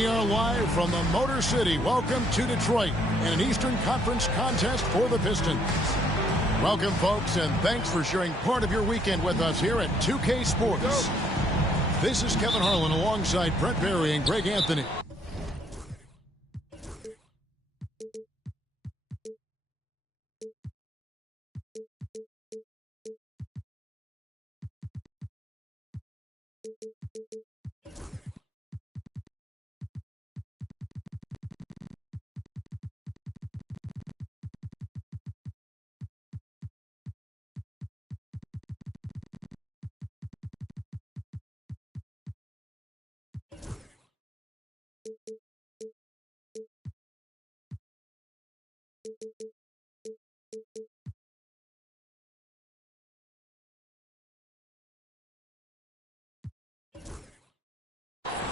We are live from the Motor City. Welcome to Detroit in an Eastern Conference contest for the Pistons. Welcome, folks, and thanks for sharing part of your weekend with us here at 2K Sports. This is Kevin Harlan alongside Brent Barry and Greg Anthony.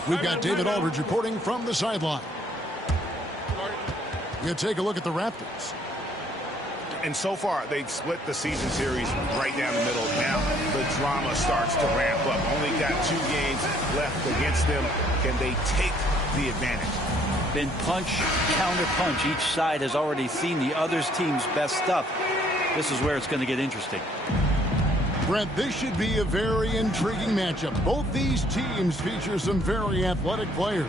We've got David Aldridge reporting from the sideline. You take a look at the Raptors. And so far, they've split the season series right down the middle. Now the drama starts to ramp up. Only got 2 games left against them. Can they take the advantage? Been punch, counter punch. Each side has already seen the other team's best stuff. This is where it's going to get interesting. Brent, this should be a very intriguing matchup. Both these teams feature some very athletic players.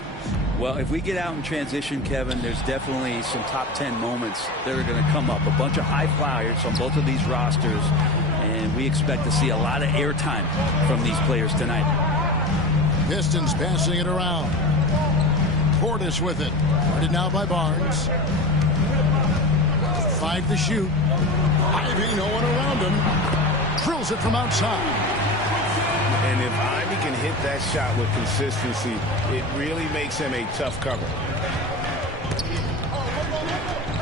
Well, if we get out in transition, Kevin, there's definitely some top 10 moments that are going to come up. A bunch of high flyers on both of these rosters, and we expect to see a lot of airtime from these players tonight. Pistons passing it around. Portis with it. Guarded now by Barnes. 5 to shoot. Ivy, no one around him. Drills it from outside. And if Ivy can hit that shot with consistency, it really makes him a tough cover.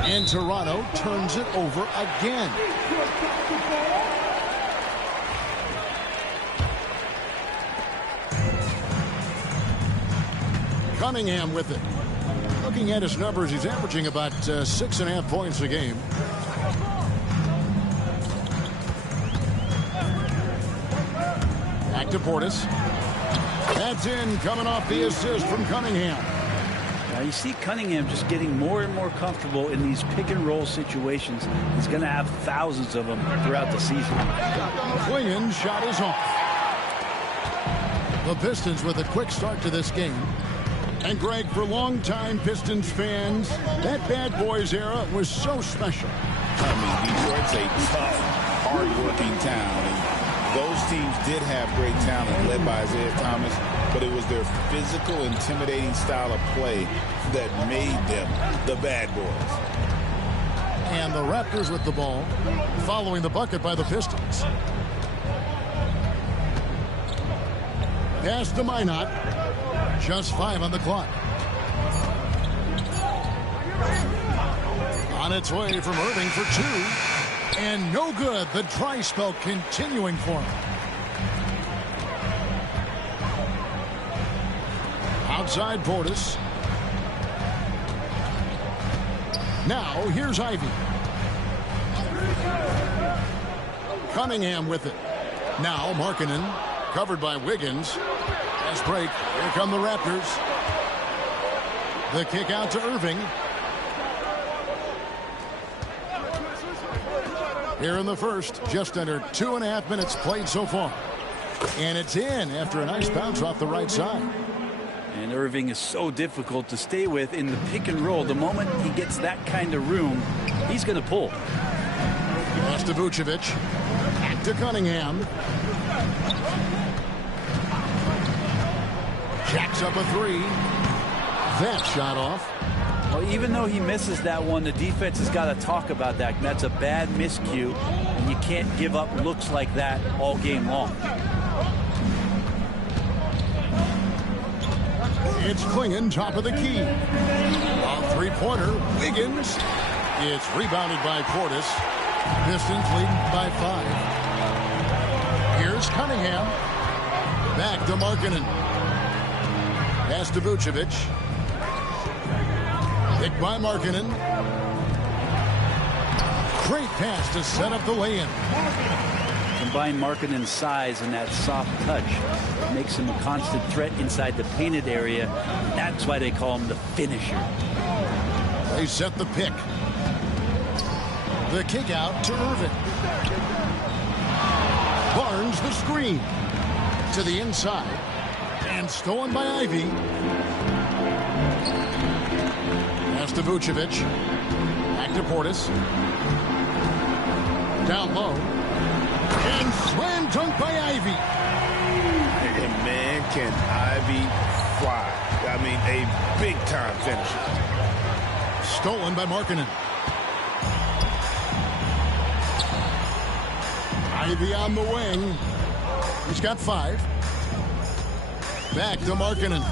And Toronto turns it over again. Cunningham with it. Looking at his numbers, he's averaging about 6.5 points a game. Back to Portis. That's in, coming off the assist from Cunningham. Now you see Cunningham just getting more and more comfortable in these pick and roll situations. He's going to have thousands of them throughout the season. Klingen's shot is off. The Pistons with a quick start to this game. And Greg, for longtime Pistons fans, that Bad Boys era was so special. I mean, Detroit's a tough, hard-working town. And those teams did have great talent led by Isaiah Thomas, but it was their physical, intimidating style of play that made them the Bad Boys. And the Raptors with the ball, following the bucket by the Pistons. Pass to Minot. Just 5 on the clock. On its way from Irving for 2. And no good. The dry spell continuing for him. Outside Portis. Now here's Ivy. Cunningham with it. Now Markkanen, covered by Wiggins. Fast break. Here come the Raptors. The kick out to Irving. Here in the first, just under 2.5 minutes played so far. And it's in after a nice bounce off the right side. And Irving is so difficult to stay with in the pick and roll. The moment he gets that kind of room, he's going to pull. Pass to Vucevic. Back to Cunningham. Jacks up a 3. That shot off. Well, even though he misses that one, the defense has got to talk about that. That's a bad miscue, and you can't give up looks like that all game long. It's Klingen, top of the key. Long 3-pointer, Wiggins. It's rebounded by Portis. Pistons leading by 5. Here's Cunningham. Back to Markkanen. Pass to Vucevic. Picked by Markkanen. Great pass to set up the lay-in. Combine Markkanen's size and that soft touch makes him a constant threat inside the painted area. That's why they call him the finisher. They set the pick. The kick out to Irving. Barnes the screen. To the inside. And stolen by Ivey. Pass to Vucevic. Back to Portis. Down low. And slam dunk by Ivey. And man, can Ivey fly. I mean, a big-time finisher. Stolen by Markkanen. Ivey on the wing. He's got 5. Back to Markkanen.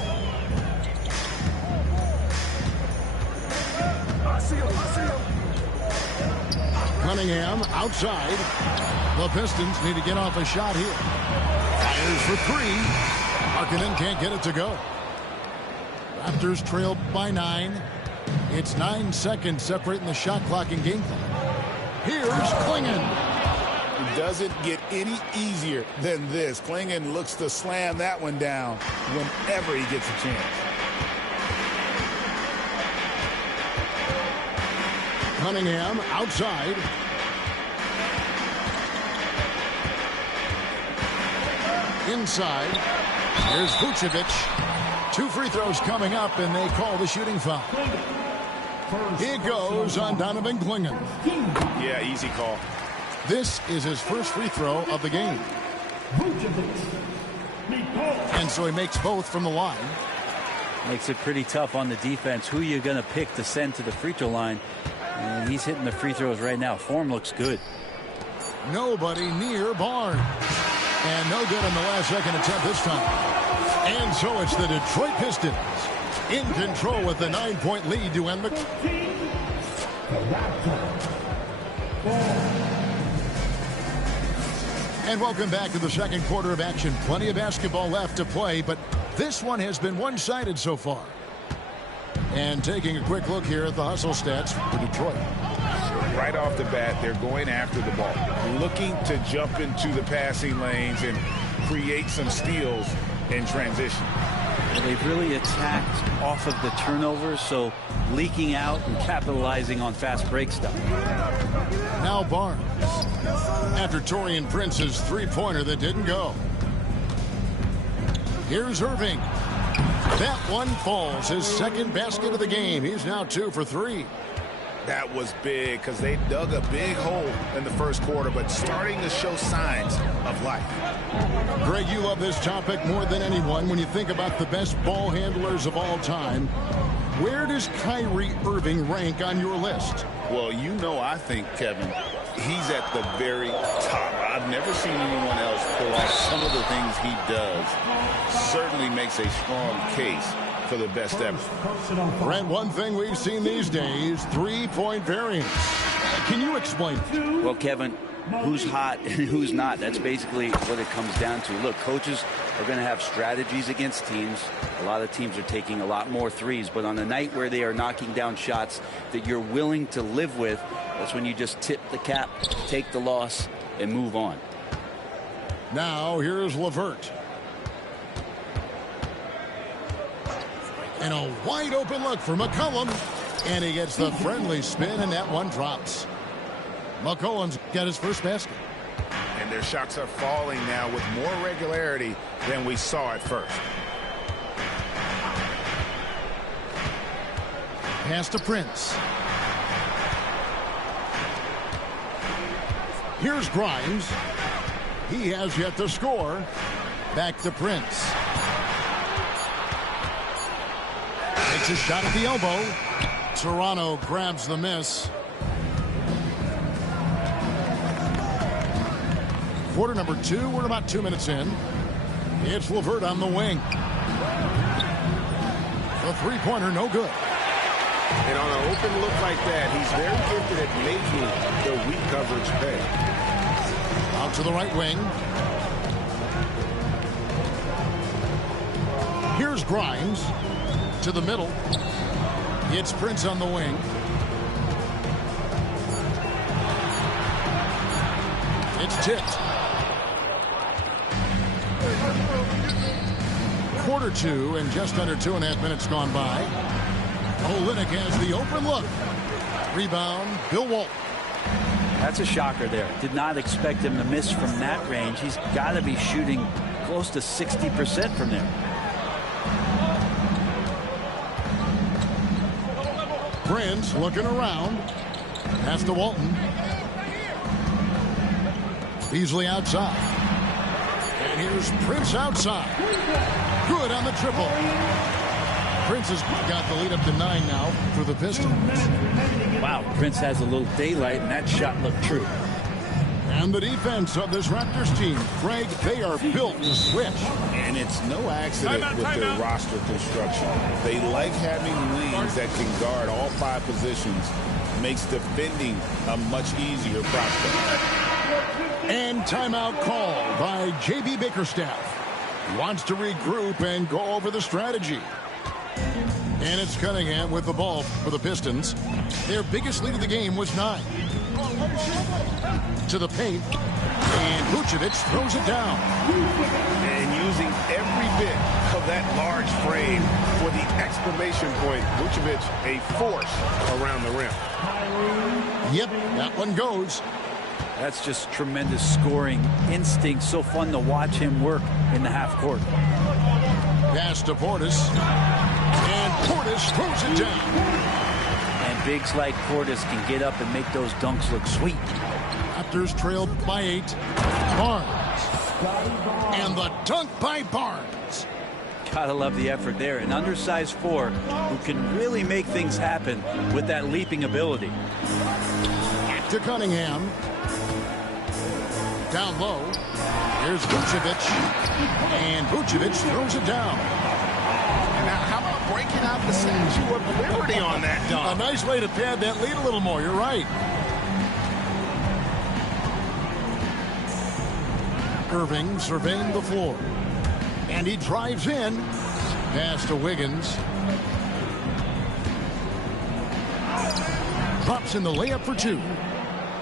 Cunningham outside. The Pistons need to get off a shot here. Fires for 3. Markkanen can't get it to go. Raptors trail by 9. It's 9 seconds separating the shot clock and game clock. Here's Clingan. It doesn't get any easier than this. Clingan looks to slam that one down whenever he gets a chance. Cunningham outside. Inside. Here's Vucevic. 2 free throws coming up, and they call the shooting foul. He goes on Donovan Clingan. Yeah, easy call. This is his first free throw of the game. And so he makes both from the line. Makes it pretty tough on the defense. Who you're going to pick to send to the free throw line. And he's hitting the free throws right now. Form looks good. Nobody near Barnes. And no good on the last second attempt this time. And so it's the Detroit Pistons in control with the 9-point lead to end the... And welcome back to the second quarter of action. Plenty of basketball left to play, but this one has been one-sided so far. And taking a quick look here at the hustle stats for Detroit. Right off the bat, they're going after the ball, looking to jump into the passing lanes and create some steals in transition. They've really attacked off of the turnovers, so leaking out and capitalizing on fast break stuff. Now Barnes. After Taurean Prince's three-pointer that didn't go. Here's Irving. That one falls. His second basket of the game. He's now 2 for 3. That was big because they dug a big hole in the first quarter, but starting to show signs of life. Greg, you love this topic more than anyone when you think about the best ball handlers of all time. Where does Kyrie Irving rank on your list? Well, you know, I think, Kevin, he's at the very top. I've never seen anyone else pull off some of the things he does. Certainly makes a strong case for the best ever. Brent, one thing we've seen these days, three-point variance. Can you explain it? Well, Kevin, who's hot and who's not, that's basically what it comes down to. Look, coaches are going to have strategies against teams. A lot of teams are taking a lot more threes, but on a night where they are knocking down shots that you're willing to live with, that's when you just tip the cap, take the loss, and move on. Now, here's LeVert. And a wide open look for McCollum. And he gets the friendly spin, and that one drops. McCollum's got his first basket. And their shots are falling now with more regularity than we saw at first. Pass to Prince. Here's Grimes. He has yet to score. Back to Prince. Takes a shot at the elbow. Toronto grabs the miss. Quarter number 2. We're about 2 minutes in. It's LeVert on the wing. The three-pointer, no good. And on an open look like that, he's very gifted at making the weak coverage pay. Out to the right wing. Here's Grimes. To the middle. It's Prince on the wing. It's tipped. quarter two and just under 2.5 minutes gone by. Olynyk has the open look. Rebound, Bill Walton. That's a shocker there. Did not expect him to miss from that range. He's got to be shooting close to 60% from there. Prince looking around. Pass to Walton. Beasley outside. And here's Prince outside. Good on the triple. Prince has got the lead up to 9 now for the Pistons. Wow, Prince has a little daylight, and that shot looked true. And the defense of this Raptors team, Greg, they are built to switch. And it's no accident with their roster construction. They like having wings that can guard all 5 positions. Makes defending a much easier prospect. And timeout called by J.B. Bickerstaff. He wants to regroup and go over the strategy. And it's Cunningham with the ball for the Pistons. Their biggest lead of the game was 9. To the paint. And Vucevic throws it down. And using every bit of that large frame for the exclamation point. Vucevic, a force around the rim. Yep, that one goes. That's just tremendous scoring instinct. So fun to watch him work in the half court. Pass to Portis. And Portis throws it down. And bigs like Portis can get up and make those dunks look sweet. Raptors trail by 8. Barnes. And the dunk by Barnes. Gotta love the effort there. An undersized 4 who can really make things happen with that leaping ability. Back to Cunningham. Down low. Here's Vucevic. And Vucevic throws it down. Now, how about breaking out the Statue of Liberty on that dunk? A nice way to pad that lead a little more. You're right. Irving surveying the floor. And he drives in. Pass to Wiggins. Pops in the layup for 2.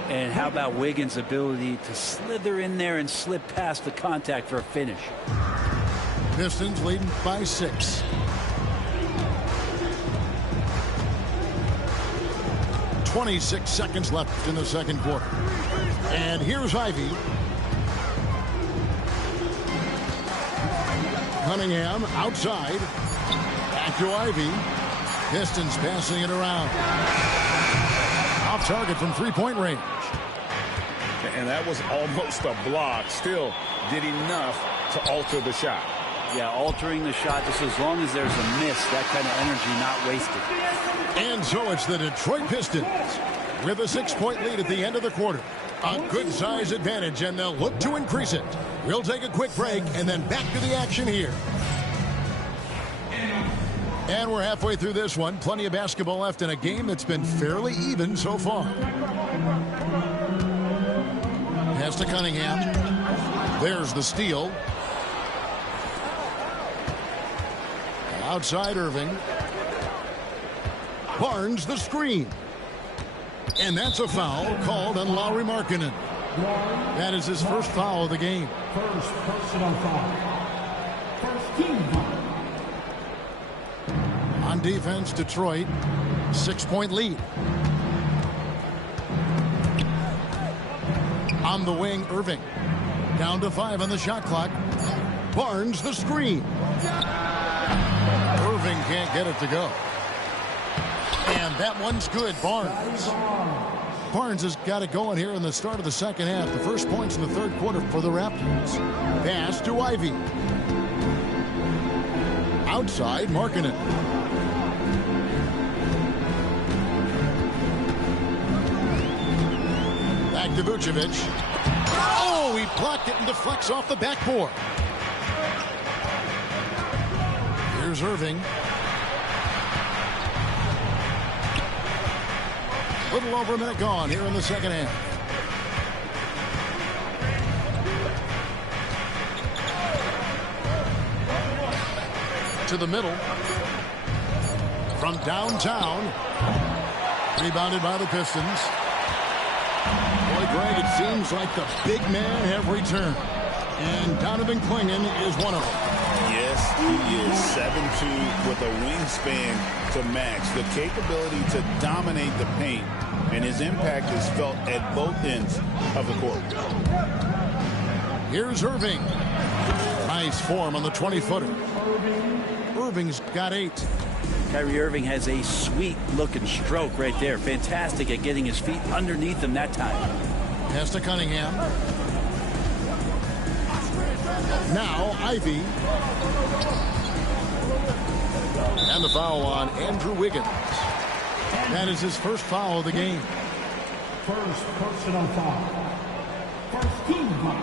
And how about Wiggins' ability to slither in there and slip past the contact for a finish? Pistons leading by 6. 26 seconds left in the second quarter. And here's Ivy. Cunningham outside. Back to Ivy. Pistons passing it around. Off target from 3-point range. And that was almost a block. Still did enough to alter the shot. Yeah, altering the shot just as long as there's a miss, that kind of energy not wasted. And so it's the Detroit Pistons with a 6-point lead at the end of the quarter. A good size advantage, and they'll look to increase it. We'll take a quick break and then back to the action here. And we're halfway through this one. Plenty of basketball left in a game that's been fairly even so far. Pass to Cunningham. There's the steal. Outside Irving. Barnes the screen. And that's a foul called on Lauri Markkanen. That is his first foul of the game. First personal foul. First team foul. On defense, Detroit, 6-point lead. On the wing, Irving. Down to 5 on the shot clock. Barnes the screen. Irving can't get it to go. And that one's good. Barnes has got it going here in the start of the second half. The first points in the third quarter for the Raptors. Pass to Ivy. Outside, Markkanen. Back to Vucevic. Oh, he blocked it and deflects off the backboard. Here's Irving. A little over a minute gone here in the second half. To the middle. From downtown. Rebounded by the Pistons. Boy, Greg, it seems like the big men have returned. And Donovan Clingan is one of them. Yeah, Yes, he is 7'2" with a wingspan to match. The capability to dominate the paint, and his impact is felt at both ends of the court. Here's Irving. Nice form on the 20-footer. Irving's got 8. Kyrie Irving has a sweet-looking stroke right there. Fantastic at getting his feet underneath him that time. Pass to Cunningham. Now Ivy. And the foul on Andrew Wiggins. That is his first foul of the game. First personal foul. First team foul.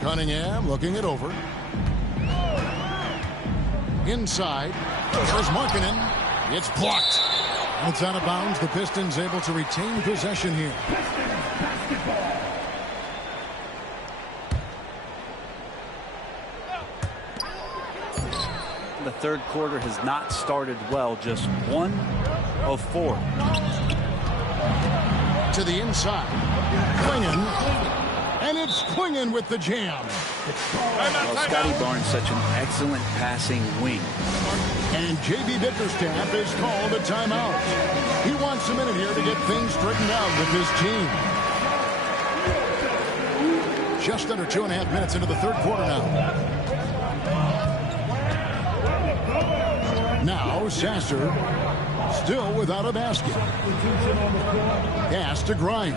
Cunningham looking it over. Inside. There's Markkanen. It's blocked. It's out of bounds. The Pistons able to retain possession here. The third quarter has not started well. Just 1 of 4. To the inside. Clingan. And it's Clingan with the jam. Well, Scotty Barnes, such an excellent passing wing. And J.B. Bickerstaff is called a timeout. He wants a minute here to get things straightened out with his team. Just under 2.5 minutes into the third quarter now. Now Sasser still without a basket. Pass to Grimes.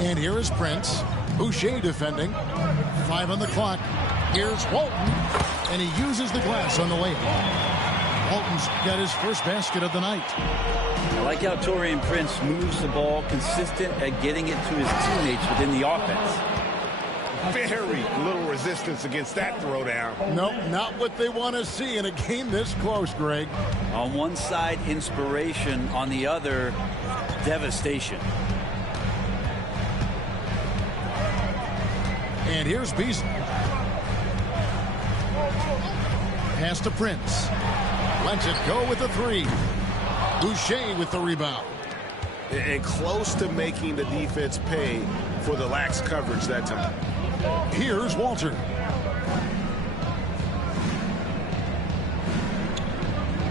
And here is Prince. Boucher defending. 5 on the clock. Here's Walton. And he uses the glass on the layup. Walton's got his first basket of the night. I like how Taurean Prince moves the ball, consistent at getting it to his teammates within the offense. Very little resistance against that throwdown. Nope, not what they want to see in a game this close, Greg. On one side, inspiration. On the other, devastation. And here's Beasley. Pass to Prince. Lets it go with the 3. Boucher with the rebound. And close to making the defense pay for the lax coverage that time. Here's Walter.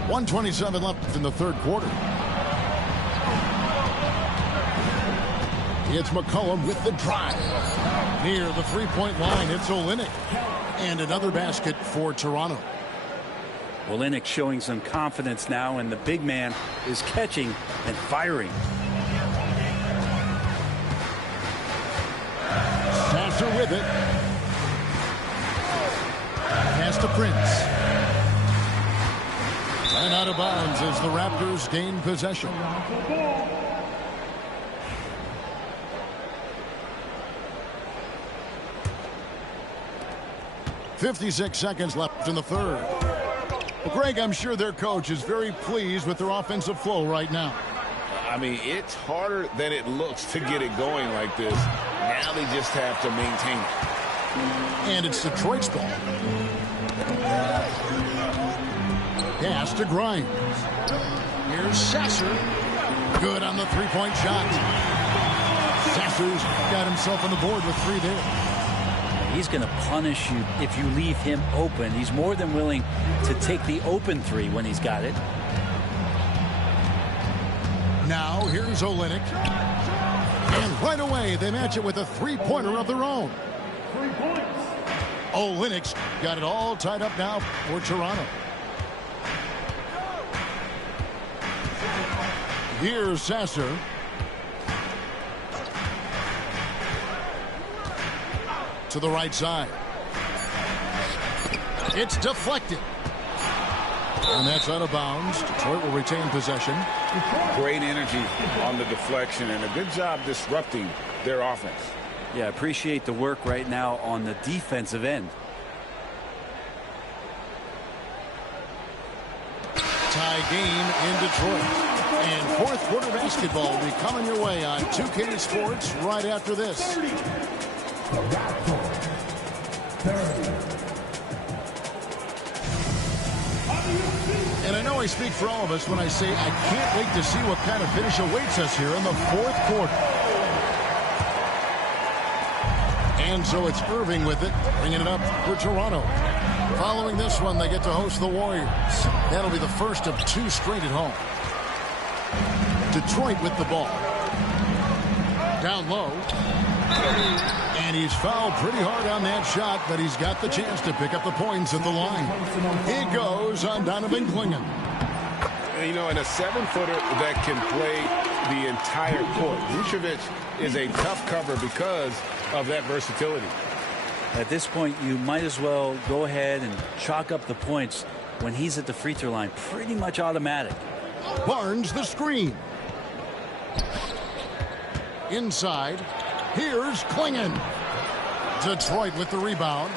.127 left in the third quarter. It's McCollum with the drive. Near the three-point line, it's Olynyk. And another basket for Toronto. Olynyk showing some confidence now, and the big man is catching and firing. Sasser with it. Pass to Prince. And out of bounds as the Raptors gain possession. .56 seconds left in the third. Well, Greg, I'm sure their coach is very pleased with their offensive flow right now. I mean, it's harder than it looks to get it going like this. Now they just have to maintain it. And it's Detroit's ball. Pass to Grimes. Here's Sasser. Good on the three-point shot. Sasser's got himself on the board with 3 there. He's going to punish you if you leave him open. He's more than willing to take the open 3 when he's got it. Now here's Olynyk. And right away they match it with a three-pointer of their own. 3 points. Olynyk's got it all tied up now for Toronto. Here's Sasser. To the right side. It's deflected. And that's out of bounds. Detroit will retain possession. Great energy on the deflection and a good job disrupting their offense. Yeah, appreciate the work right now on the defensive end. Tie game in Detroit. And fourth quarter basketball will be coming your way on 2K Sports right after this. And I know I speak for all of us when I say I can't wait to see what kind of finish awaits us here in the fourth quarter. And so it's Irving with it, bringing it up for Toronto. Following this one, they get to host the Warriors. That'll be the first of 2 straight at home. Detroit with the ball. Down low. And he's fouled pretty hard on that shot, but he's got the chance to pick up the points at the line. It goes on Donovan Clingan. You know, and a 7-footer that can play the entire court. Vucevic is a tough cover because of that versatility. At this point, you might as well go ahead and chalk up the points when he's at the free throw line. Pretty much automatic. Barnes the screen. Inside. Here's Clingan. Detroit with the rebound.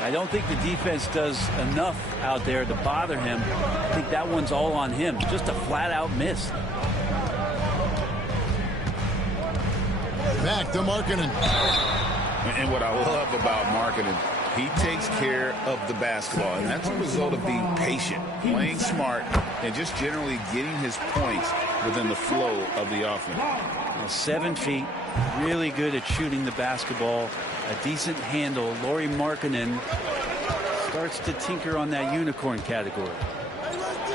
I don't think the defense does enough out there to bother him. I think that one's all on him. Just a flat-out miss. Back to Markkanen. And what I love about Markkanen, he takes care of the basketball, and that's a result of being patient, playing smart, and just generally getting his points within the flow of the offense. Now, 7 feet, really good at shooting the basketball, a decent handle. Lauri Markkanen starts to tinker on that unicorn category.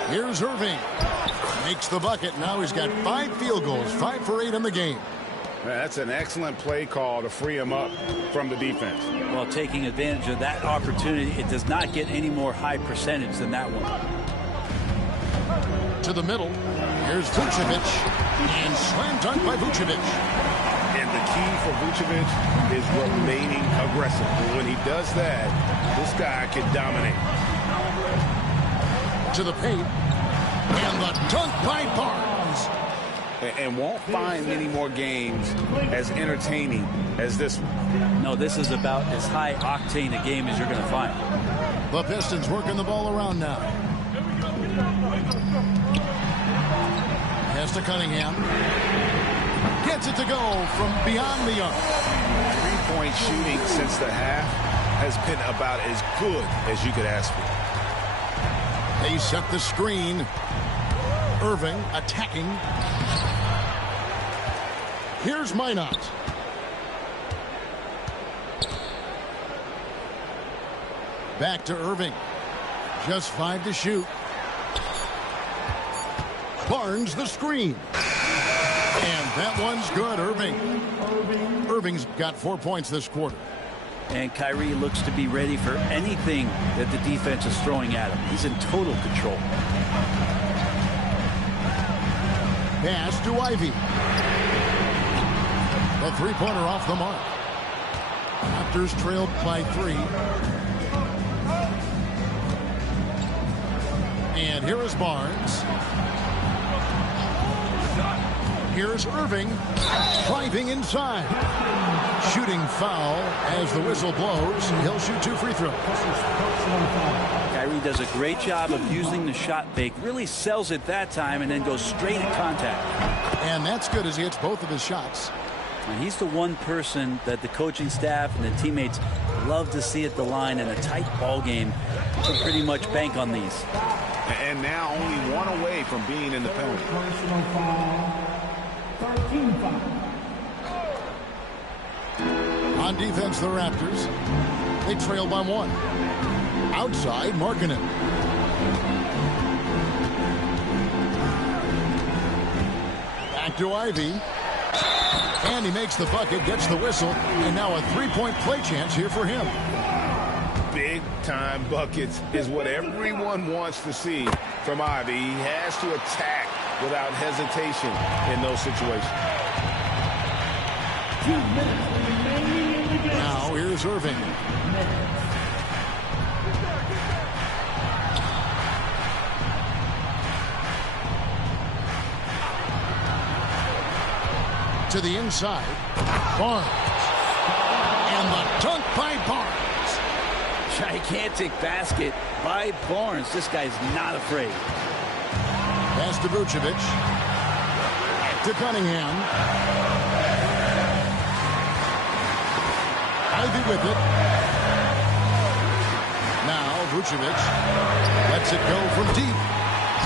Here's Irving. Makes the bucket. Now he's got 5 field goals, 5 for 8 in the game. That's an excellent play call to free him up from the defense. Well, taking advantage of that opportunity, it does not get any more high percentage than that one. To the middle. Here's Vucevic. And slam dunk by Vucevic. And the key for Vucevic is remaining aggressive. When he does that, this guy can dominate. To the paint. And the dunk by Barnes. And won't find many more games as entertaining as this one. No, this is about as high octane a game as you're going to find. The Pistons working the ball around now. Pass to Cunningham. Gets it to go from beyond the arc. 3-point shooting since the half has been about as good as you could ask for. They set the screen. Irving attacking. Here's Minot. Back to Irving. Just 5 to shoot. Barnes the screen. And that one's good, Irving. Irving's got 4 points this quarter. And Kyrie looks to be ready for anything that the defense is throwing at him. He's in total control. Pass to Ivy. The 3-pointer off the mark. Raptors trailed by 3. And here is Barnes. Here's Irving. Driving inside. Shooting foul as the whistle blows. He'll shoot 2 free throws. Kyrie does a great job of using the shot fake. Really sells it that time and then goes straight at contact. And that's good as he hits both of his shots. And he's the one person that the coaching staff and the teammates love to see at the line in a tight ball game. You can pretty much bank on these. And now only 1 away from being in the penalty. Personal foul. 13 foul. On defense, the Raptors. They trail by 1. Outside, Markkanen. Back to Ivy. And he makes the bucket, gets the whistle, and now a 3-point play chance here for him. Big-time buckets is what everyone wants to see from Ivy. He has to attack without hesitation in those situations. 2 minutes remaining in the game. Now here's Irving. To the inside. Barnes. And the dunk by Barnes. Gigantic basket by Barnes. This guy's not afraid. Pass to Vucevic. To Cunningham. Ivy with it. Now Vucevic lets it go from deep.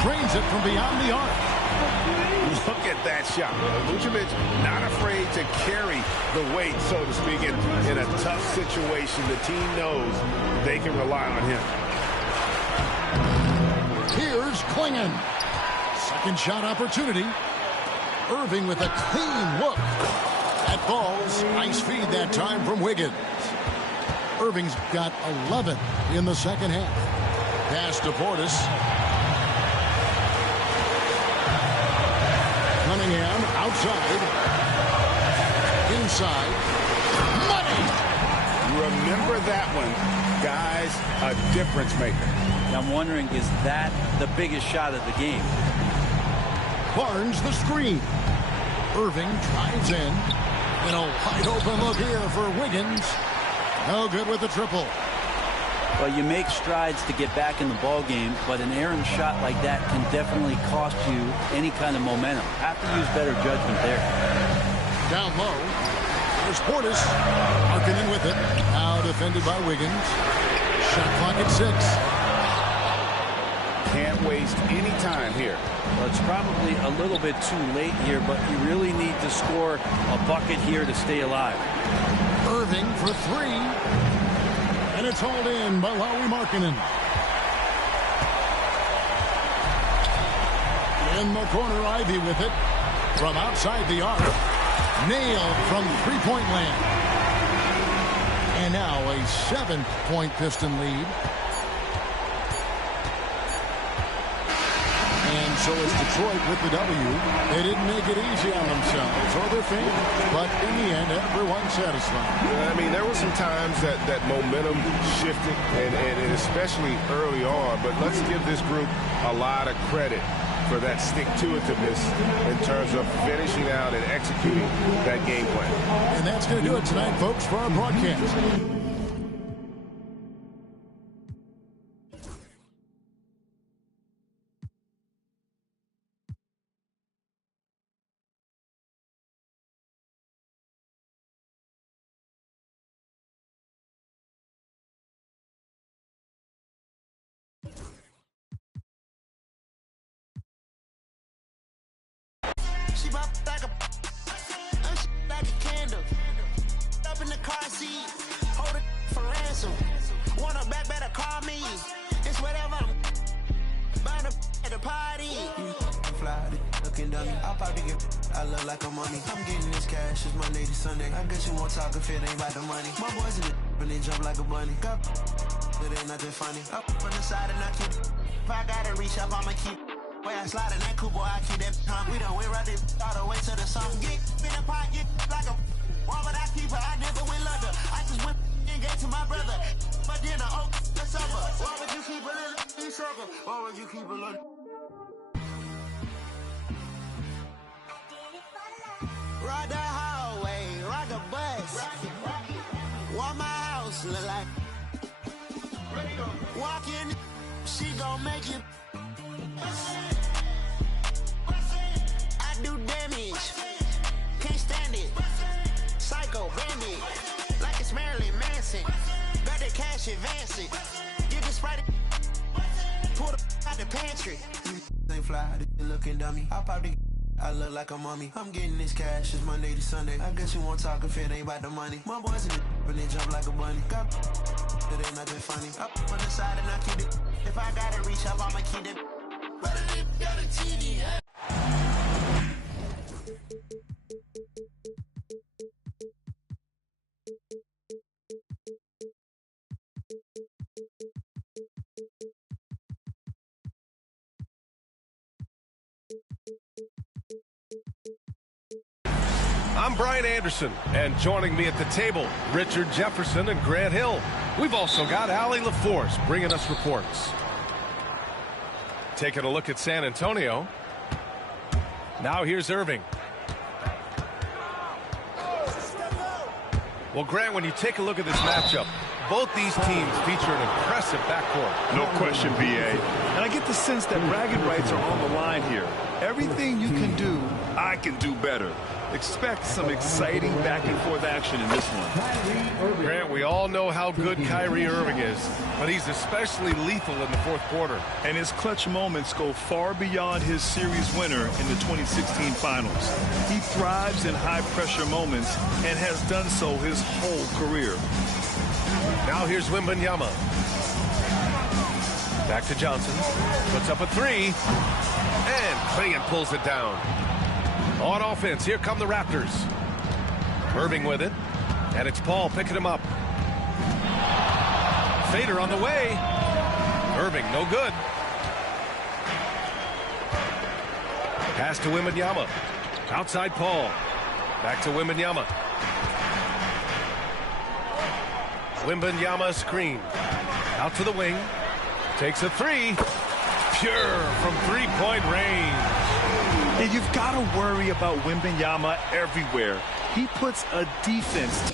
Trains it from beyond the arc. Look at that shot. Vucevic not afraid to carry the weight, so to speak, in a tough situation, the team knows they can rely on him. Here's Klingon. Second shot opportunity. Irving with a clean look. That falls. Nice feed that time from Wiggins. Irving's got 11 in the second half. Pass to Portis. Cunningham outside. Inside. Money! Remember that one. Guys, a difference maker. I'm wondering, is that the biggest shot of the game? Barnes the screen. Irving drives in. And a wide open look here for Wiggins. No good with the triple. Well, you make strides to get back in the ball game, but an errant shot like that can definitely cost you any kind of momentum. Have to use better judgment there. Down low. There's Portis. Markkanen with it. Now defended by Wiggins. Shot clock at 6. Can't waste any time here. Well, it's probably a little bit too late here, but you really need to score a bucket here to stay alive. Irving for 3. And it's hauled in by Lauri Markkanen. In the corner, Ivy with it. From outside the arc. Nailed from three-point land. And now a 7-point Piston lead. And so is Detroit with the W. They didn't make it easy on themselves or their fans, but in the end, everyone's satisfied. I mean, there were some times that momentum shifted, and especially early on, but let's give this group a lot of credit for that stick-to-itiveness in terms of finishing out and executing that game plan. And that's going to do it tonight, folks, for our broadcast. She pop like a candle. Up in the car seat, hold it for ransom. Want her back, better call me. It's whatever. I'm bound at the party. Fly, looking dummy. I'll probably get. I look like a mummy. I'm getting this cash. It's Monday to Sunday. I guess you won't talk if it ain't about the money. My boys in the and they jump like a bunny. Got it ain't nothing funny. Up on the side and I keep. If I gotta reach up, I'ma keep. Way I slide in that coupe, boy, I keep that pump. We done went right there all the way to the sun. Get in the pot, get like a. Why would I keep her? I never went London. I just went and gave to my brother. But then the oak, the supper. Why would you keep a little circle? Why would you keep a little? Ride the hallway, rock a bus. Why my house look like? Walk in, she gon' make you. I do damage, can't stand it. Psycho bandit, like it's Marilyn Manson. Got the cash advancing. Get the Sprite, pull the out the pantry. Ain't fly, looking dummy. I probably. I look like a mummy. I'm getting this cash. It's Monday to Sunday. I guess you won't talk if it ain't about the money. My boys in the and they jump like a bunny. Got it ain't nothing funny. Up on the side and I keep it. If I gotta reach up, I'ma keep it. But if you got a TV. I'm Brian Anderson, and joining me at the table, Richard Jefferson and Grant Hill. We've also got Allie LaForce bringing us reports. Taking a look at San Antonio. Now here's Irving. Well, Grant, when you take a look at this matchup, both these teams feature an impressive backcourt. No question, B.A. And I get the sense that bragging rights are on the line here. Everything you can do, I can do better. Expect some exciting back-and-forth action in this one. Grant, we all know how good Kyrie Irving is, but he's especially lethal in the fourth quarter. And his clutch moments go far beyond his series winner in the 2016 finals. He thrives in high-pressure moments and has done so his whole career. Now here's Wembanyama. Back to Johnson. Puts up a three. And Clingan pulls it down. On offense, here come the Raptors. Irving with it. And it's Paul picking him up. Fader on the way. Irving, no good. Pass to Wembanyama. Outside Paul. Back to Wembanyama. Wembanyama screen. Out to the wing. Takes a three. Pure from three-point range. And you've got to worry about Wembanyama everywhere. He puts a defense.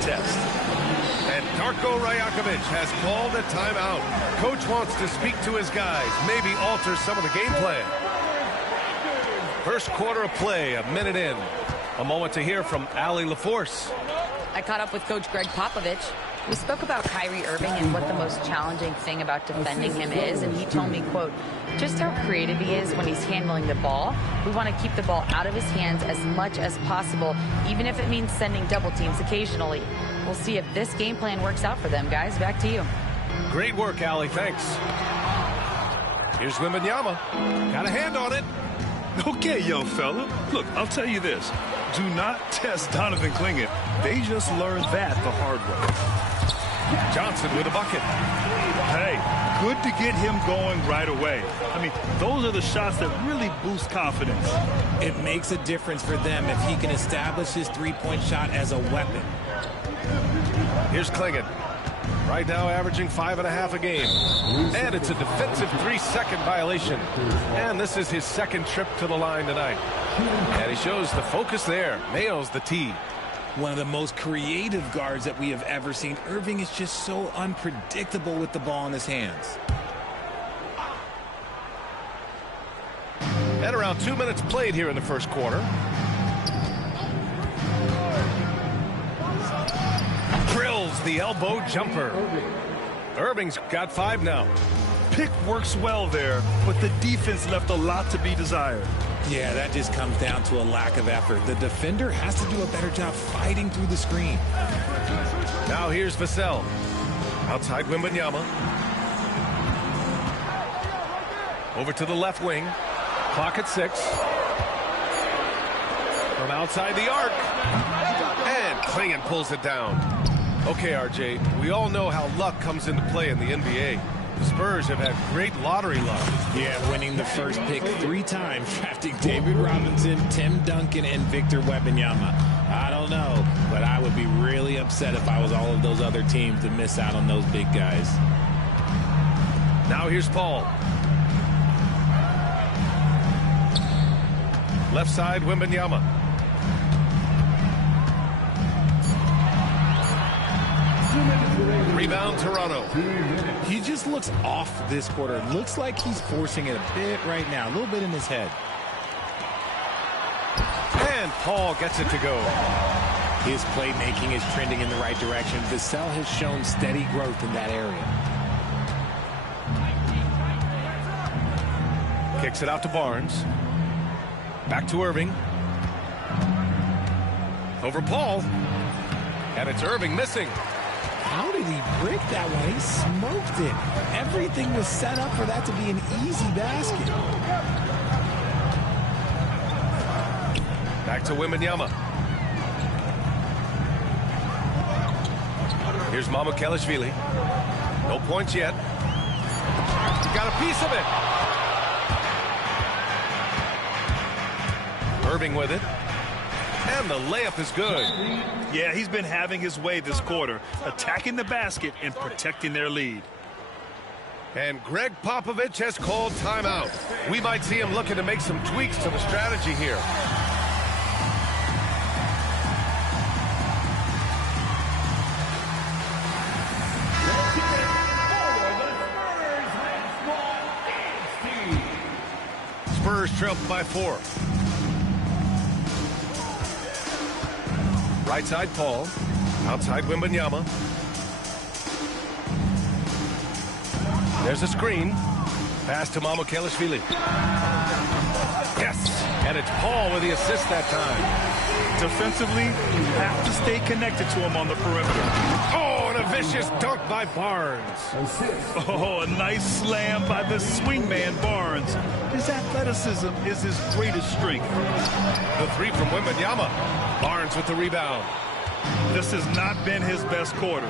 Test. And Darko Rajakovic has called a timeout. Coach wants to speak to his guys, maybe alter some of the game plan. First quarter of play, a minute in. A moment to hear from Allie LaForce. I caught up with Coach Greg Popovich. We spoke about Kyrie Irving and what the most challenging thing about defending him is, and he told me, quote, just how creative he is when he's handling the ball. We want to keep the ball out of his hands as much as possible, even if it means sending double teams occasionally. We'll see if this game plan works out for them, guys. Back to you. Great work, Allie. Thanks. Here's Wembanyama. Got a hand on it. Okay, young fella. Look, I'll tell you this. Do not test Donovan Clingan. They just learned that the hard way. Johnson with a bucket. Hey, good to get him going right away. I mean, those are the shots that really boost confidence. It makes a difference for them if he can establish his three-point shot as a weapon. Here's Clingan. Right now averaging 5.5 a game. And it's a defensive 3-second violation. And this is his second trip to the line tonight. And he shows the focus there. Nails the tee. One of the most creative guards that we have ever seen. Irving is just so unpredictable with the ball in his hands. And around 2 minutes played here in the first quarter. Drills the elbow jumper. Irving's got 5 now. Pick works well there, but the defense left a lot to be desired. Yeah, that just comes down to a lack of effort. The defender has to do a better job fighting through the screen. Now here's Vassell. Outside Wembanyama. Over to the left wing. Clock at 6. From outside the arc. And Clingan pulls it down. Okay, RJ, we all know how luck comes into play in the NBA. The Spurs have had great lottery luck. Yeah, winning the first pick 3 times, drafting David Robinson, Tim Duncan, and Victor Wembanyama. I don't know, but I would be really upset if I was all of those other teams to miss out on those big guys. Now here's Paul. Left side, Wembanyama. Rebound, Toronto. He just looks off this quarter. Looks like he's forcing it a bit right now. A little bit in his head. And Paul gets it to go. His playmaking is trending in the right direction. Vassell has shown steady growth in that area. Kicks it out to Barnes. Back to Irving. Over Paul. And it's Irving missing. How did he break that one? He smoked it. Everything was set up for that to be an easy basket. Back to Wembanyama. Here's Mamukelashvili. No points yet. He got a piece of it. Irving with it. And the layup is good. Yeah, he's been having his way this quarter, attacking the basket and protecting their lead. And Greg Popovich has called timeout. We might see him looking to make some tweaks to the strategy here. Spurs trail by 4. Right side, Paul. Outside, Wembanyama. There's a screen. Pass to Mamukelashvili. Yes! And it's Paul with the assist that time. Defensively, you have to stay connected to him on the perimeter. Oh, and a vicious dunk by Barnes. Oh, a nice slam by the swingman Barnes. His athleticism is his greatest strength. The 3 from Wembanyama. Barnes with the rebound. This has not been his best quarter.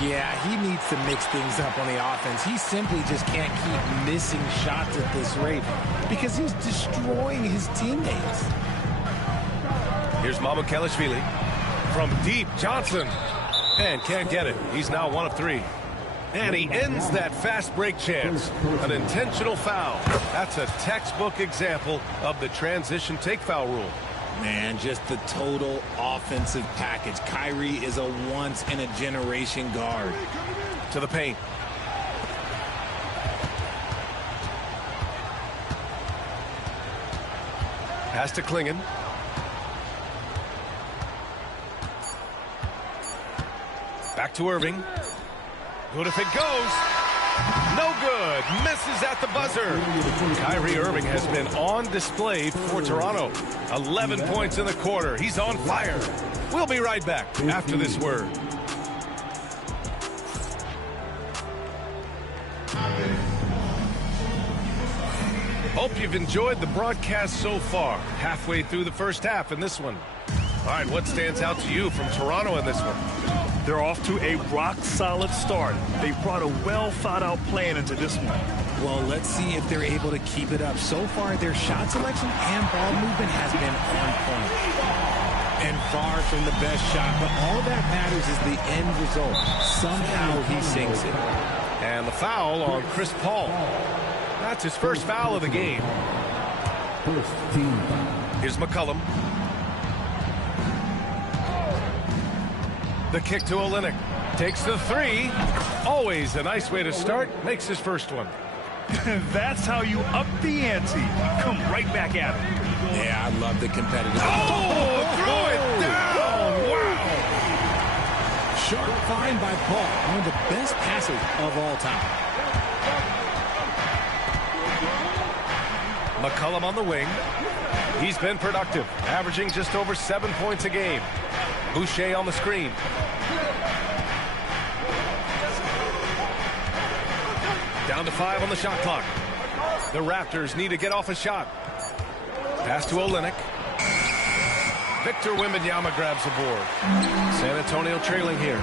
Yeah, he needs to mix things up on the offense. He simply just can't keep missing shots at this rate because he's destroying his teammates. Here's Mamukelashvili. From deep, Johnson. And can't get it. He's now 1 of 3. And he ends that fast break chance. An intentional foul. That's a textbook example of the transition take foul rule. Man, just the total offensive package. Kyrie is a once-in-a-generation guard. To the paint. Pass to Klingon. Back to Irving. Good if it goes. No good. Misses at the buzzer. Kyrie Irving has been on display for Toronto. 11 points in the quarter. He's on fire. We'll be right back after this word. Hope you've enjoyed the broadcast so far. Halfway through the first half in this one. All right, what stands out to you from Toronto in this one? They're off to a rock-solid start. They brought a well-thought-out plan into this one. Well, let's see if they're able to keep it up. So far, their shot selection and ball movement has been on point. And far from the best shot, but all that matters is the end result. Somehow he sinks it. And the foul on Chris Paul. That's his first foul of the game. Here's McCollum. The kick to Olynyk. Takes the 3. Always a nice way to start. Makes his first one. That's how you up the ante. Come right back at it. Yeah, I love the competitive. Oh, throw it down. Wow. Sharp find by Paul. One of the best passes of all time. McCollum on the wing. He's been productive, averaging just over 7 points a game. Boucher on the screen. Down to 5 on the shot clock. The Raptors need to get off a shot. Pass to Olynyk. Victor Wembanyama grabs the board. San Antonio trailing here.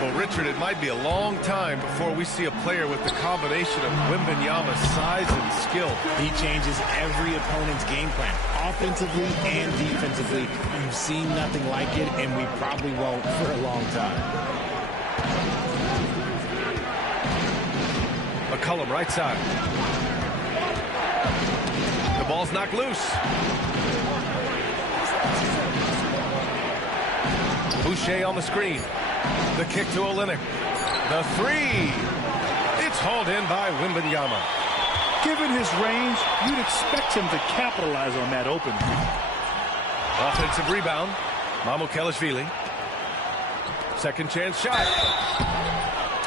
Well, Richard, it might be a long time before we see a player with the combination of Wembanyama's size and skill. He changes every opponent's game plan, offensively and defensively. You've seen nothing like it, and we probably won't for a long time. McCollum, right side. The ball's knocked loose. Boucher on the screen. The kick to Olynyk. The 3. It's hauled in by Wembanyama. Given his range, you'd expect him to capitalize on that opening. Offensive rebound. Mamukelashvili. Second chance shot.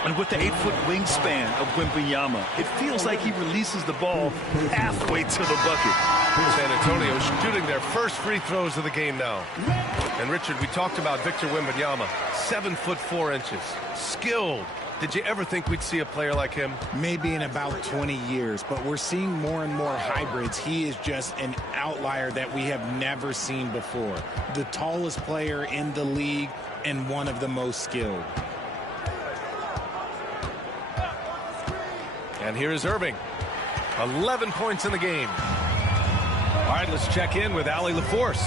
And with the 8-foot wingspan of Wembanyama, it feels like he releases the ball halfway to the bucket. San Antonio shooting their first free throws of the game now. And Richard, we talked about Victor Wembanyama, 7 foot 4 inches, skilled. Did you ever think we'd see a player like him? Maybe in about 20 years, but we're seeing more and more hybrids. He is just an outlier that we have never seen before. The tallest player in the league and one of the most skilled. And here's Irving. 11 points in the game. All right, let's check in with Allie LaForce.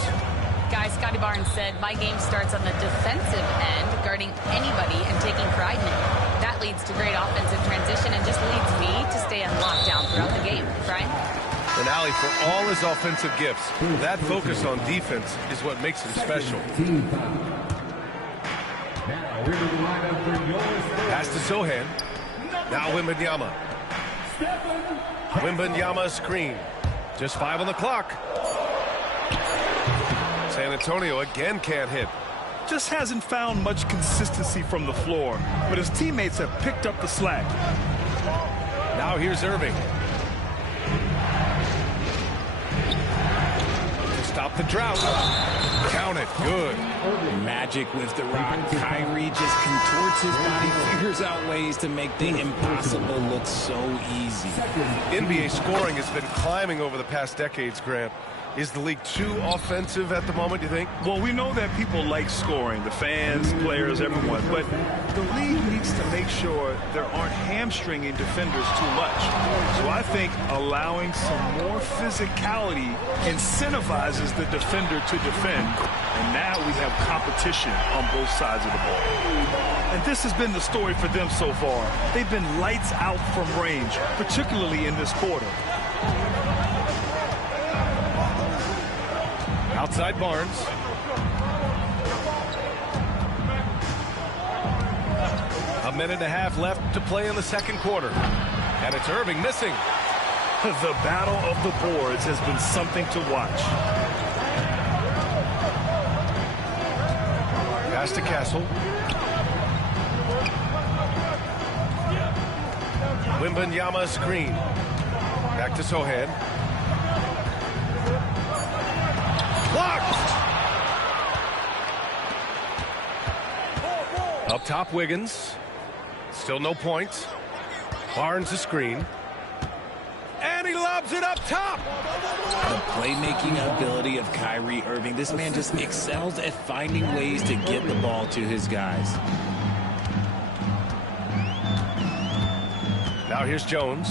Guys, Scotty Barnes said, my game starts on the defensive end, guarding anybody and taking pride in it. That leads to great offensive transition and just leads me to stay on lockdown throughout the game. Brian? And Allie, for all his offensive gifts, that focus on defense is what makes him special. Pass to Sohan. Now Wembanyama. Wembanyama screen. Just 5 on the clock. San Antonio again can't hit. Just hasn't found much consistency from the floor, but his teammates have picked up the slack. Now here's Irving. To stop the drought. Count it. Good. Magic with the rock. Kyrie just contorts his body, figures out ways to make the impossible look so easy. NBA scoring has been climbing over the past decades, Grant. Is the league too offensive at the moment, you think? Well, we know that people like scoring, the fans, players, everyone, but the league needs to make sure there aren't hamstringing defenders too much. So I think allowing some more physicality incentivizes the defender to defend, and now we have competition on both sides of the ball. And this has been the story for them so far. They've been lights out from range, particularly in this quarter. Outside Barnes. A minute and a half left to play in the second quarter. And it's Irving missing. The battle of the boards has been something to watch. Pass to Castle. Wembanyama screen. Back to Sohan. Blocked! Up top, Wiggins. Still no points. Barnes a screen. And he lobs it up top! The playmaking ability of Kyrie Irving. This man just excels at finding ways to get the ball to his guys. Now here's Jones.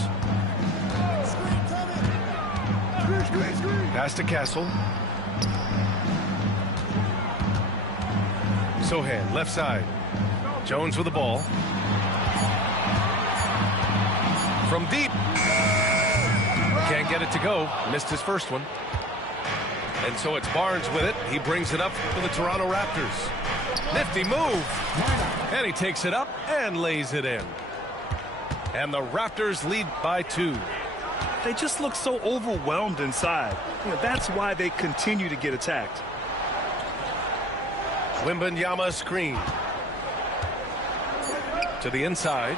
Pass to Castle. Sohan, left side. Jones with the ball. From deep. Can't get it to go. Missed his first one. And so it's Barnes with it. He brings it up for the Toronto Raptors. Nifty move. And he takes it up and lays it in. And the Raptors lead by 2. They just look so overwhelmed inside. That's why they continue to get attacked. Wembanyama screen. To the inside.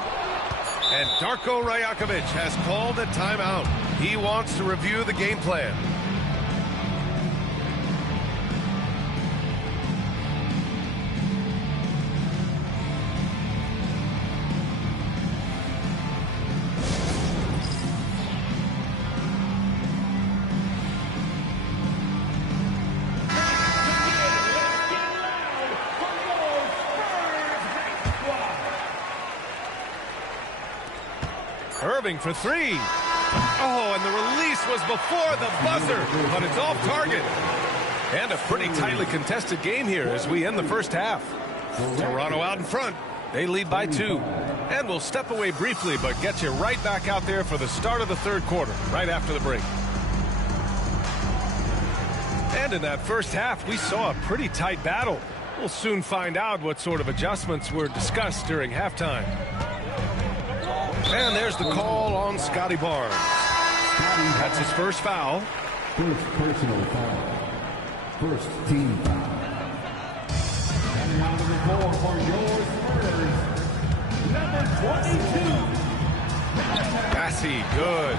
And Darko Rajakovic has called a timeout. He wants to review the game plan. Irving for 3. Oh, and the release was before the buzzer, but it's off target. And a pretty tightly contested game here as we end the first half. Toronto out in front. They lead by 2. And we'll step away briefly, but get you right back out there for the start of the third quarter, right after the break. And in that first half, we saw a pretty tight battle. We'll soon find out what sort of adjustments were discussed during halftime. And there's the call on Scotty Barnes. That's his first foul. First personal foul. First team foul. And now the call for your Spurs, number 22. Bassey, good.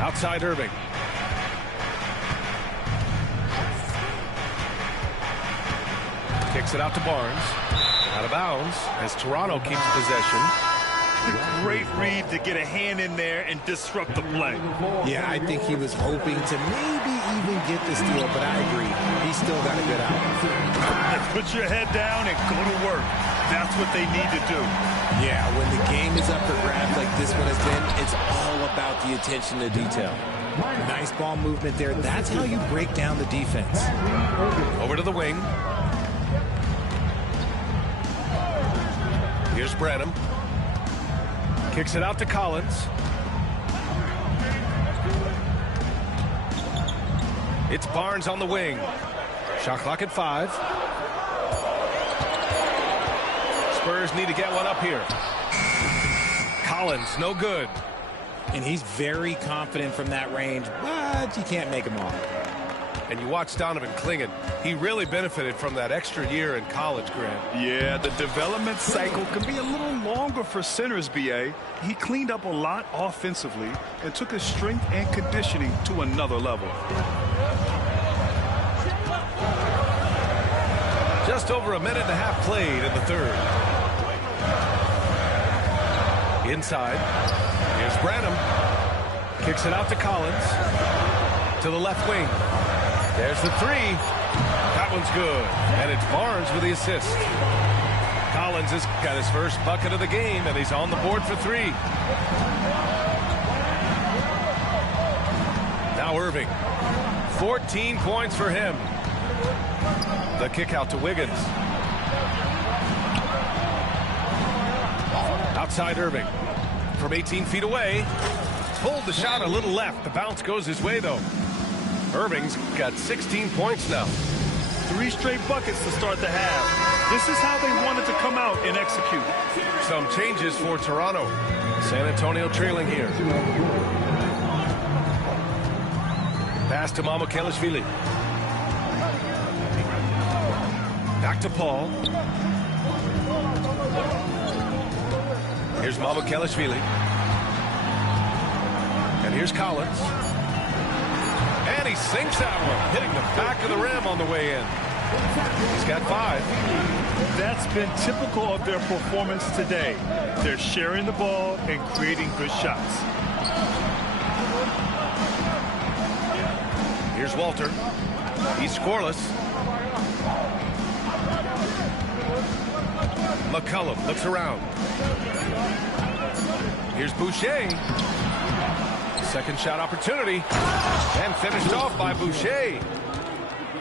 Outside Irving. Kicks it out to Barnes. Out of bounds as Toronto keeps possession. a great read to get a hand in there and disrupt the play. Yeah, I think he was hoping to maybe even get the steal, but I agree. He's still got a good out. Put your head down and go to work. That's what they need to do. Yeah, when the game is up for grabs like this one has been, it's all about the attention to detail. Nice ball movement there. That's how you break down the defense. Over to the wing. Here's Branham. Kicks it out to Collins. It's Barnes on the wing. Shot clock at 5. Spurs need to get one up here. Collins, no good. And he's very confident from that range, but you can't make him all. And you watch Donovan Clingan. He really benefited from that extra year in college, Grant. Yeah, the development cycle can be a little longer for centers, B.A. He cleaned up a lot offensively and took his strength and conditioning to another level. Just over a minute and a half played in the third. Inside. Here's Branham. Kicks it out to Collins. To the left wing. There's the 3. That one's good. And it's Barnes with the assist. Collins has got his first bucket of the game, and he's on the board for 3. Now Irving. 14 points for him. The kick out to Wiggins. Outside Irving. From 18 feet away. Pulled the shot a little left. The bounce goes his way, though. Irving's got 16 points now. 3 straight buckets to start the half. This is how they wanted to come out and execute. Some changes for Toronto. San Antonio trailing here. Pass to Mamukelashvili. Back to Paul. Here's Mamukelashvili. And here's Collins. And he sinks that one, hitting the back of the rim on the way in. He's got 5. That's been typical of their performance today. They're sharing the ball and creating good shots. Here's Walter. He's scoreless. McCollum looks around. Here's Boucher. Second shot opportunity. And finished off by Boucher.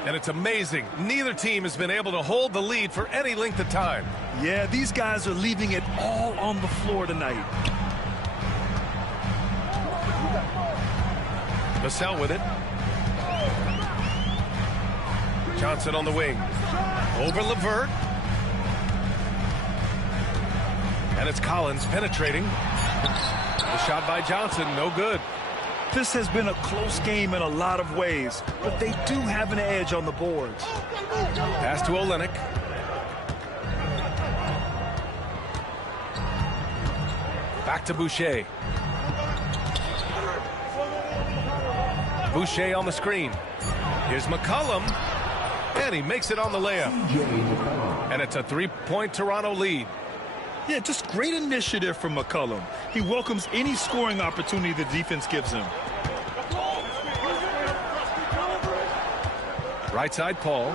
And it's amazing. Neither team has been able to hold the lead for any length of time. Yeah, these guys are leaving it all on the floor tonight. Vassell with it. Johnson on the wing. Over LeVert. And it's Collins penetrating. The shot by Johnson, no good. This has been a close game in a lot of ways, but they do have an edge on the boards. Pass to Olynyk. Back to Boucher. Boucher on the screen. Here's McCollum. And he makes it on the layup. And it's a 3-point Toronto lead. Yeah, just great initiative from McCollum. He welcomes any scoring opportunity the defense gives him. Right side, Paul.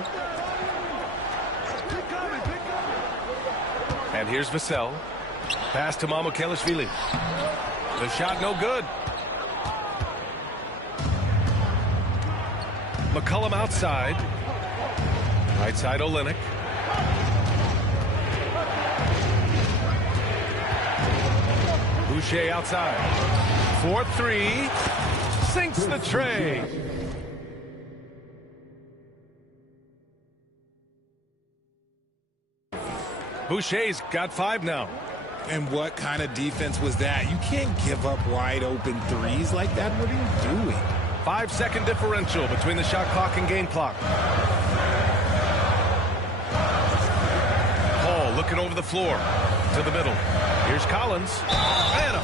And here's Vassell. Pass to Mamukelashvili. The shot no good. McCollum outside. Right side, Olynyk. Boucher outside. 4-3. Sinks the tray. Boucher's got 5 now. And what kind of defense was that? You can't give up wide open threes like that. What are you doing? 5-second differential between the shot clock and game clock. Paul looking over the floor to the middle. Here's Collins. And a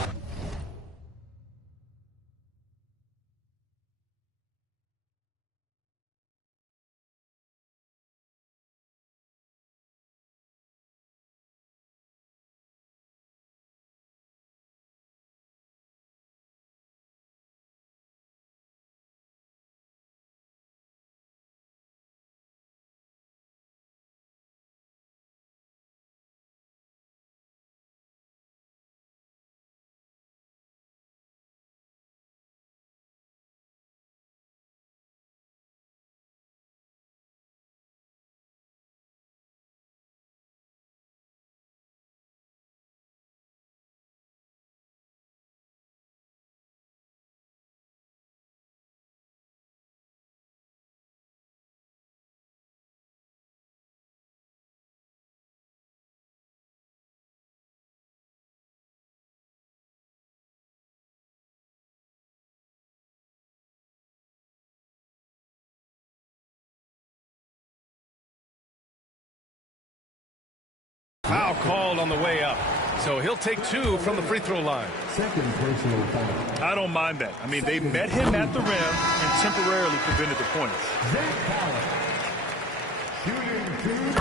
Foul called on the way up. So he'll take 2 from the free throw line. Second personal foul. I don't mind that. I mean, they met him at the rim and temporarily prevented the points.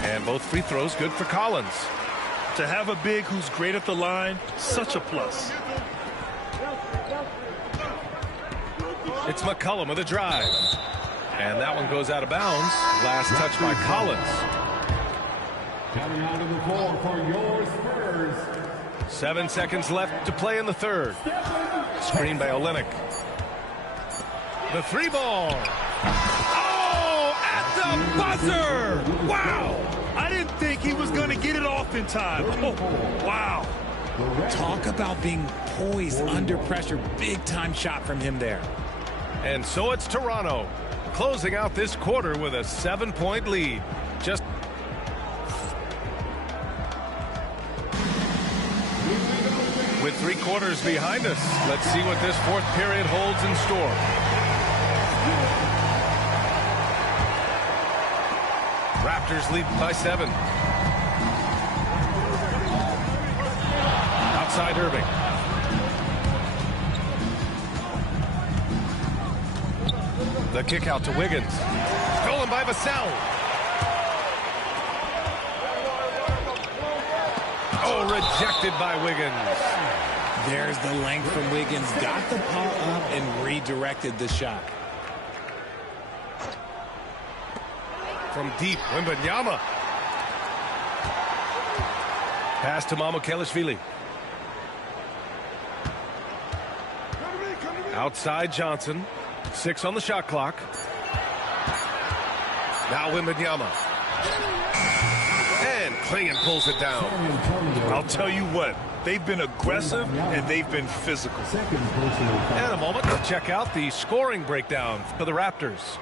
And both free throws good for Collins. To have a big who's great at the line, such a plus. It's McCollum with a drive. And that one goes out of bounds. Last touch by Collins. Coming out of the floor for your Spurs. 7 seconds left to play in the third. Screen by Olynyk. The 3 ball. Oh, at the buzzer. Wow. I didn't think he was going to get it off in time. Oh, wow. Talk about being poised under pressure. Big time shot from him there. And so it's Toronto closing out this quarter with a 7-point lead. Just with 3 quarters behind us, let's see what this 4th period holds in store. Raptors lead by 7. Outside Irving. The kick out to Wiggins. Stolen by Vassell. Oh, rejected by Wiggins. There's the length from Wiggins. Got the ball up and redirected the shot. From deep, Wembanyama. Pass to Mamukelashvili. Outside Johnson. 6 on the shot clock. Now Wembanyama. And Clingan pulls it down. I'll tell you what, they've been aggressive and they've been physical. And a moment to check out the scoring breakdown for the Raptors.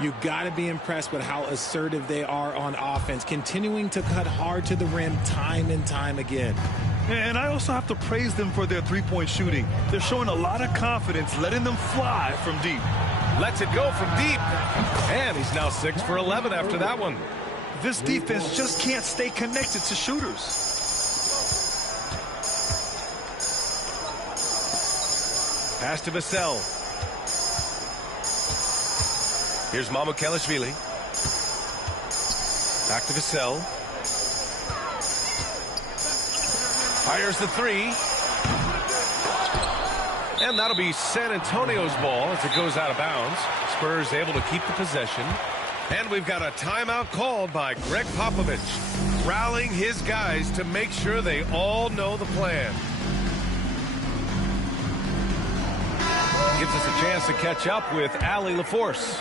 You got to be impressed with how assertive they are on offense, continuing to cut hard to the rim time and time again. And I also have to praise them for their 3-point shooting. They're showing a lot of confidence, letting them fly from deep. Lets it go from deep. And he's now 6 for 11 after that one. This defense just can't stay connected to shooters. Pass to Vassell. Here's Mamukelashvili. Back to Vassell. Fires the 3. And that'll be San Antonio's ball as it goes out of bounds. Spurs able to keep the possession. And we've got a timeout called by Greg Popovich, rallying his guys to make sure they all know the plan. Gives us a chance to catch up with Allie LaForce.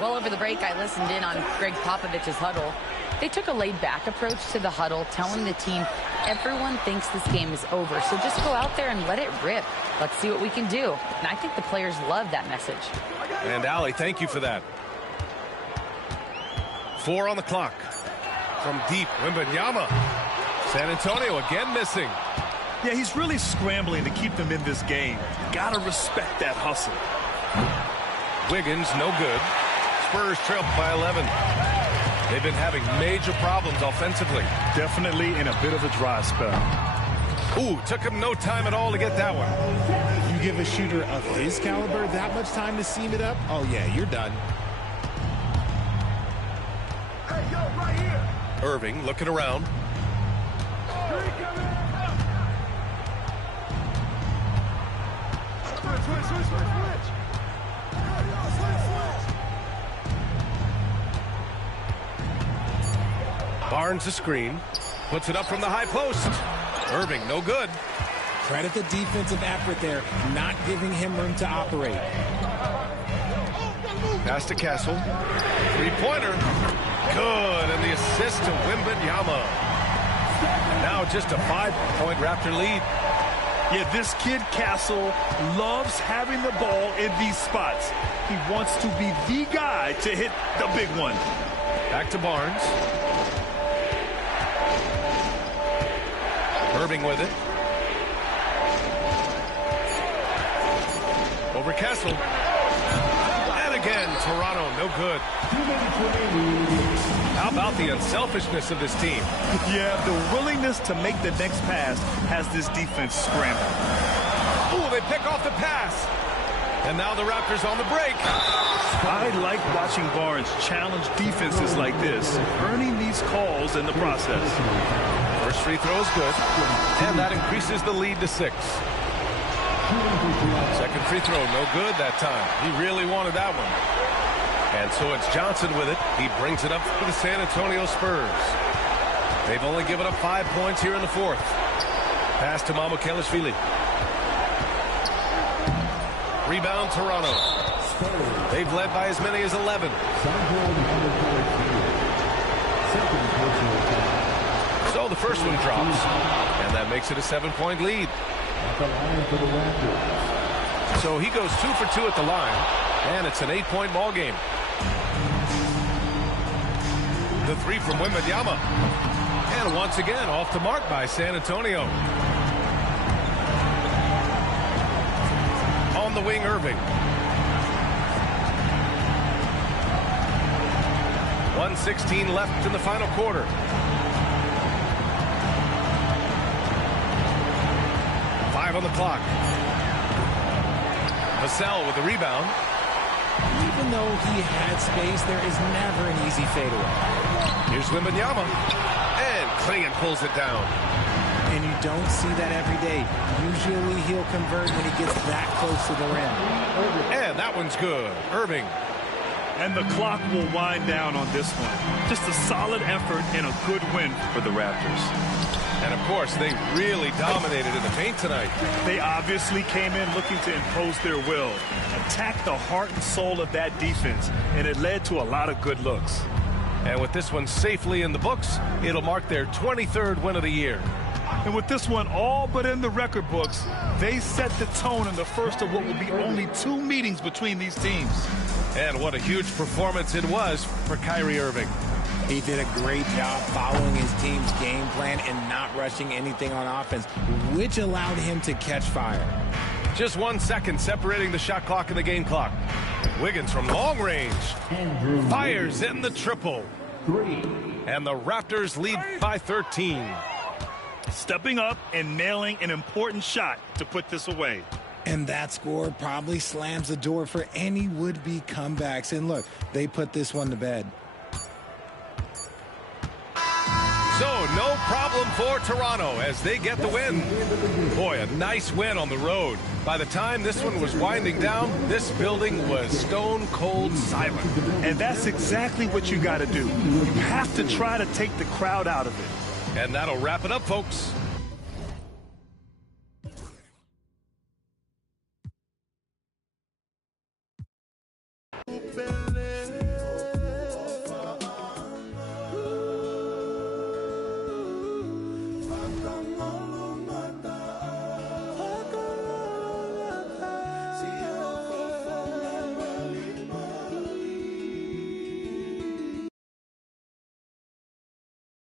Well, over the break, I listened in on Greg Popovich's huddle. They took a laid-back approach to the huddle, telling the team everyone thinks this game is over, so just go out there and let it rip. Let's see what we can do. And I think the players love that message. And Allie, thank you for that. 4 on the clock. From deep, Wembanyama. San Antonio again missing. Yeah, he's really scrambling to keep them in this game. Gotta respect that hustle. Wiggins, no good. Spurs trail by 11. They've been having major problems offensively. Definitely in a bit of a dry spell. Ooh, took him no time at all to get that one. You give a shooter of his caliber that much time to seam it up? Oh, yeah, you're done. Hey, yo, right here. Irving looking around. Switch. Barnes a screen. Puts it up from the high post. Irving, no good. Credit the defensive effort there, not giving him room to operate. Pass to Castle. 3-pointer. Good. And the assist to Wembanyama. Now just a 5-point Raptor lead. Yeah, this kid, Castle, loves having the ball in these spots. He wants to be the guy to hit the big one. Back to Barnes. Irving with it. Over Castle. And again. Toronto, no good. How about the unselfishness of this team? Yeah, the willingness to make the next pass has this defense scrambled. Ooh, they pick off the pass. And now the Raptors on the break. I like watching Barnes challenge defenses like this, earning these calls in the process. First free throw is good, and that increases the lead to 6. Second free throw, no good that time. He really wanted that one. And so it's Johnson with it. He brings it up for the San Antonio Spurs. They've only given up 5 points here in the fourth. Pass to Mamukelashvili. Rebound, Toronto. They've led by as many as 11. So the first one drops, and that makes it a 7-point lead. So he goes 2 for 2 at the line, and it's an 8-point ball game. The three from Wembanyama, and once again off the mark by San Antonio. On the wing, Irving. 1:16 left in the final quarter. On the clock. Vassell with the rebound. Even though he had space, there is never an easy fadeaway. Here's Wembanyama. And Clingan pulls it down. And you don't see that every day. Usually he'll convert when he gets that close to the rim. And that one's good. Irving. And the clock will wind down on this one. Just a solid effort and a good win for the Raptors. And, of course, they really dominated in the paint tonight. They obviously came in looking to impose their will, attack the heart and soul of that defense, and it led to a lot of good looks. And with this one safely in the books, it'll mark their 23rd win of the year. And with this one all but in the record books, they set the tone in the first of what will be only 2 meetings between these teams. And what a huge performance it was for Kyrie Irving. He did a great job following his team's game plan and not rushing anything on offense, which allowed him to catch fire. Just 1 second separating the shot clock and the game clock. Wiggins from long range fires in the triple. And the Raptors lead by 13. Stepping up and nailing an important shot to put this away. And that score probably slams the door for any would-be comebacks. And look, they put this one to bed. So no problem for Toronto as they get the win. Boy, a nice win on the road. By the time this one was winding down, this building was stone cold silent. And that's exactly what you got to do. You have to try to take the crowd out of it. And that'll wrap it up, folks.